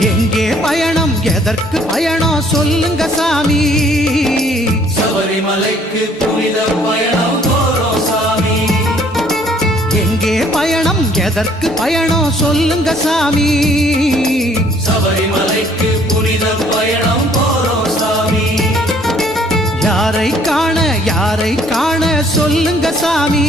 எங்கே பயணம் எதற்கு பயணம்? சொல்லுங்க சாமி. சபரிமலைக்கு புனித பயணம் போறோம் சாமி. எங்கே பயணம் எதற்கு பயணம்? சொல்லுங்க சாமி. சபரிமலைக்கு புனித பயணம் போறோம் சாமி. யாரை காண யாரை காண? சொல்லுங்க சாமி.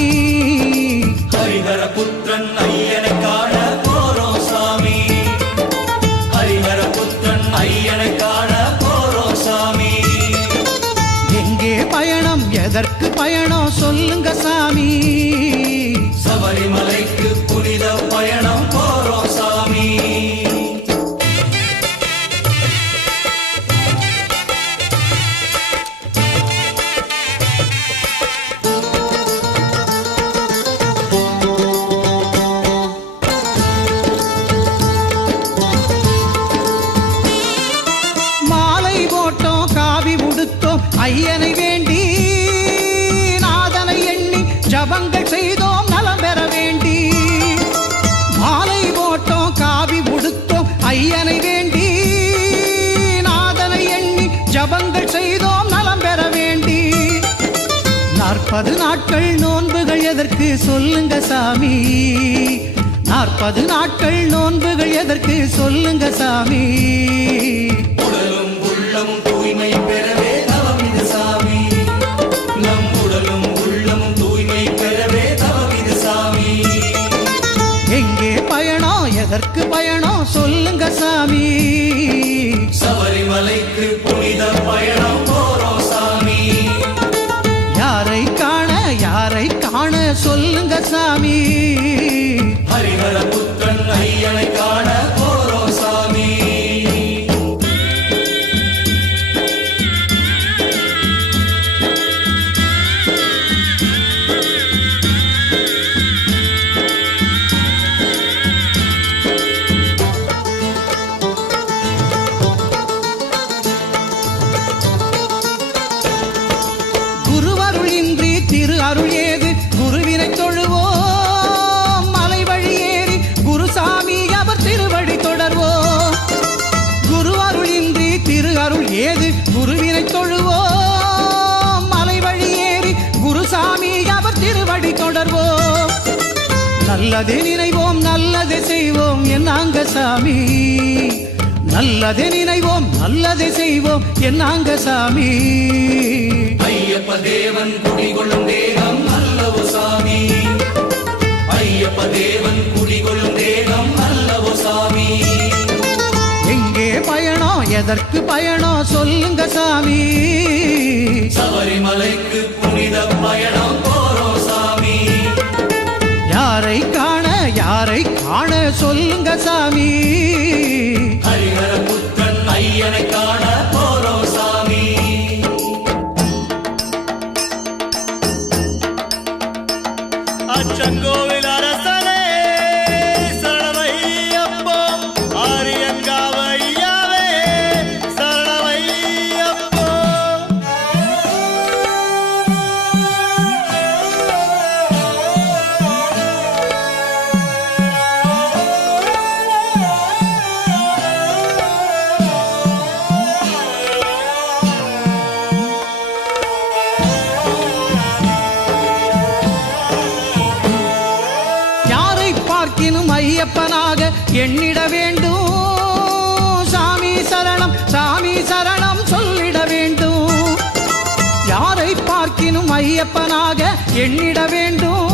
பயணம் சொல்லுங்க சாமி. சபரிமலைக்கு புனித பயணம் போறோம் சாமி. மாலை போட்டோம் காவி உடுத்தோம் ஐயனை எண்ணி ஜபங்கள் செய்தோம் நலம் பெற வேண்டி. நாற்பது நாட்கள் நோன்புகள் எதற்கு சொல்லுங்க சாமி? நாற்பது நாட்கள் நோன்புகள் எதற்கு சொல்லுங்க சாமி? வழி திருவடி குரு அருள் இன்றி திரு அருள் ஏது? குருவினை தொழுவோம். மலை வழி ஏறி குருசாமி அவர் திருவடி தொடர்வோம். நல்லதே நினைவோம் நல்லதே செய்வோம் என்னாங்க சாமி நல்லதே நினைவோம் நல்லதே செய்வோம் என்னாங்க சாமி ஐயப்ப தேவன் குடிகொள்ளும் தேவன் எதற்கு பயணம் சொல்லுங்க சாமி. ஐயப்பனாக எண்ணிட வேண்டும். சாமி சரணம் சாமி சரணம் சொல்லிட வேண்டும். யாரை பார்க்கினும் ஐயப்பனாக எண்ணிட வேண்டும்.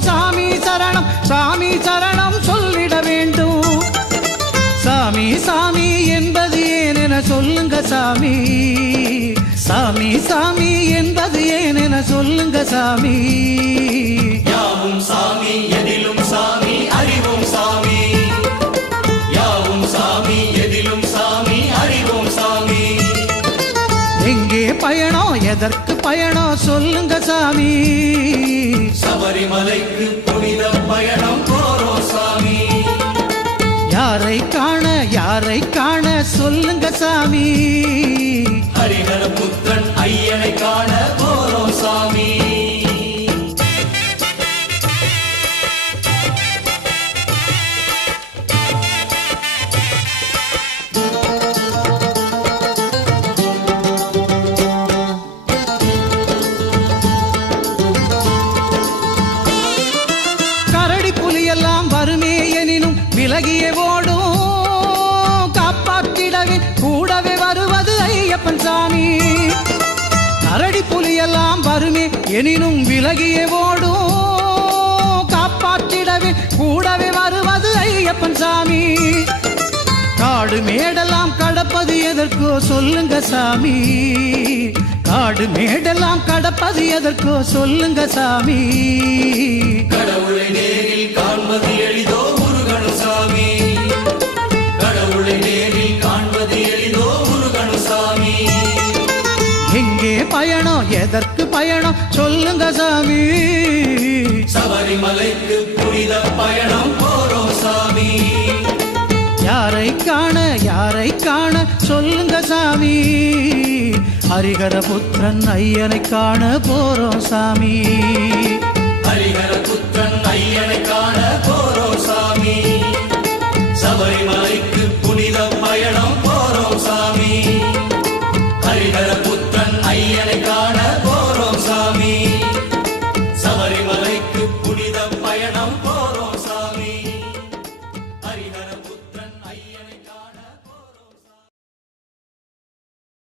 சாமி சரணம் சாமி சரணம் சொல்லிட வேண்டும். சாமி சாமி என்பது ஏனென சொல்லுங்க சாமி. சாமி சாமி என்பது ஏனென சொல்லுங்க சாமி. யாவும் சாமி எதிலும் எதற்கு பயணம் சொல்லுங்க சாமி. சபரிமலைக்கு புனித பயணம் போறோம் சாமி. யாரை காண யாரை காண சொல்லுங்க சாமி. ஹரிஹர புத்தன் ஐயனை காண போறோம் சாமி. விலகிய ஓடும். காப்பாற்றிடவே கூடவே வருவது ஐயப்பன் சாமி. கரடி புலியெல்லாம் வருமே எனினும் விலகிய ஓடும். காப்பாற்றிடவே கூடவே வருவது ஐயப்பன் சாமி. காடு மேடெல்லாம் கடப்பது எதற்கோ சொல்லுங்க சாமி. காடு மேடெல்லாம் கடப்பது எதற்கோ சொல்லுங்க சாமி. கடவுளை நேரில் காண்பது எளிதோ? பயணம் சொல்லுங்க சாமி. சபரிமலைக்கு புனித பயணம் போறோம் சாமி. யாரை காண யாரை காண சொல்லுங்க சாமி. ஹரிகர புத்திரன் ஐயனை காண போறோம் சாமி.